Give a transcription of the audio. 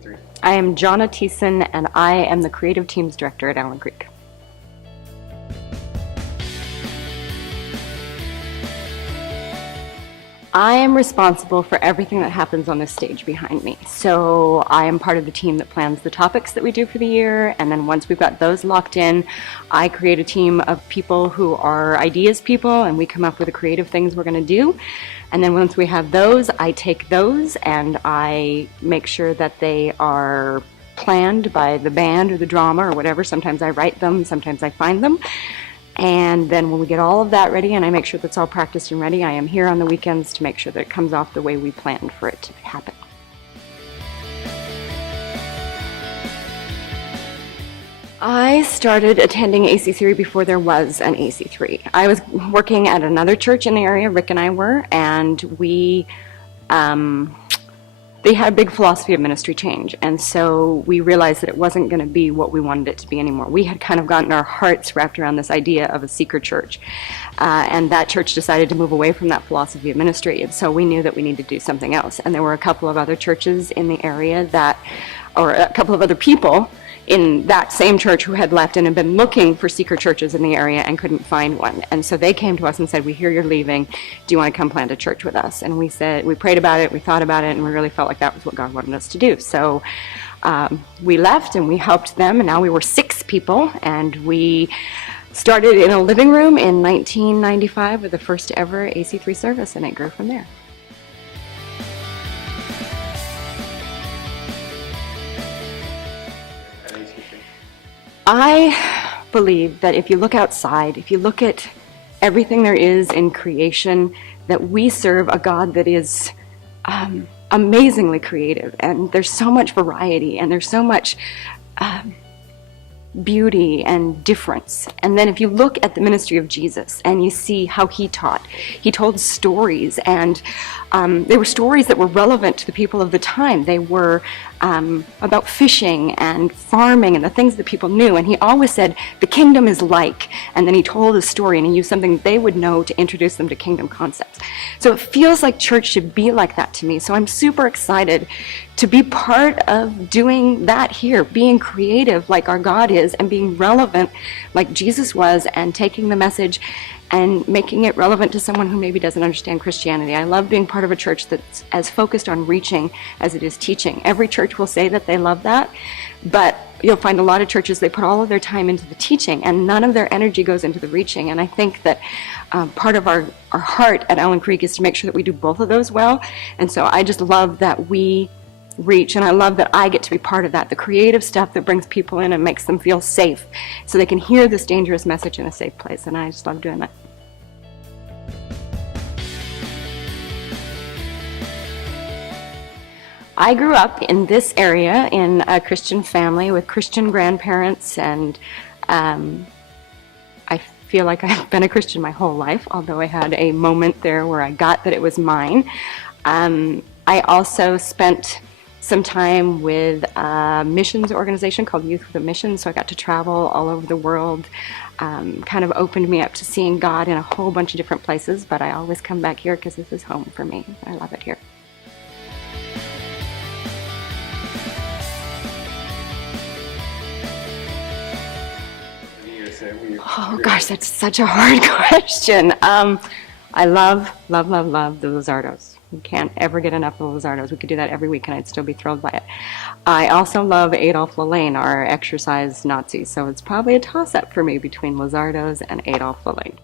AC3? I am Johnna Thiessen, and I am the Creative Teams Director at Allen Creek. I am responsible for everything that happens on this stage behind me. So I am part of the team that plans the topics that we do for the year, and then once we've got those locked in, I create a team of people who are ideas people, and we come up with the creative things we're going to do. And then once we have those, I take those and I make sure that they are planned by the band or the drama or whatever. Sometimes I write them, sometimes I find them. And then when we get all of that ready and I make sure that's all practiced and ready, I am here on the weekends to make sure that it comes off the way we planned for it to happen. I started attending AC3 before there was an AC3. I was working at another church in the area, Rick and I were, and they had a big philosophy of ministry change, and so we realized that it wasn't going to be what we wanted it to be anymore. We had kind of gotten our hearts wrapped around this idea of a seeker church, and that church decided to move away from that philosophy of ministry, and so we knew that we needed to do something else. And there were a couple of other churches in the area or a couple of other people in that same church who had left and had been looking for seeker churches in the area and couldn't find one. And so they came to us and said, "We hear you're leaving. Do you want to come plant a church with us?" And we said, we prayed about it, we thought about it, and we really felt like that was what God wanted us to do. So we left and we helped them, and now we were 6 people, and we started in a living room in 1995 with the first ever AC3 service, and it grew from there. I believe that if you look outside, if you look at everything there is in creation, that we serve a God that is amazingly creative, and there's so much variety, and there's so much beauty and difference. And then if you look at the ministry of Jesus and you see how he taught, he told stories, and they were stories that were relevant to the people of the time. They were about fishing and farming and the things that people knew, and he always said the kingdom is like, and then he told a story and he used something they would know to introduce them to kingdom concepts. So it feels like church should be like that to me. So I'm super excited to be part of doing that here, being creative like our God is, and being relevant like Jesus was, and taking the message and making it relevant to someone who maybe doesn't understand Christianity. I love being part of a church that's as focused on reaching as it is teaching. Every church will say that they love that, but you'll find a lot of churches, they put all of their time into the teaching and none of their energy goes into the reaching. And I think that part of our heart at Allen Creek is to make sure that we do both of those well. And so I just love that we reach, and I love that I get to be part of that, the creative stuff that brings people in and makes them feel safe so they can hear this dangerous message in a safe place, and I just love doing that. I grew up in this area in a Christian family with Christian grandparents, and I feel like I've been a Christian my whole life, although I had a moment there where I got that it was mine. I also spent some time with a missions organization called Youth with a Mission, so I got to travel all over the world. Kind of opened me up to seeing God in a whole bunch of different places, but I always come back here because this is home for me. I love it here. Oh gosh, that's such a hard question. I love the Lizardos. You can't ever get enough of the Lizardos. We could do that every week and I'd still be thrilled by it. I also love Adolf Lalaine, our exercise Nazi, so it's probably a toss-up for me between Lizardos and Adolf Lalaine.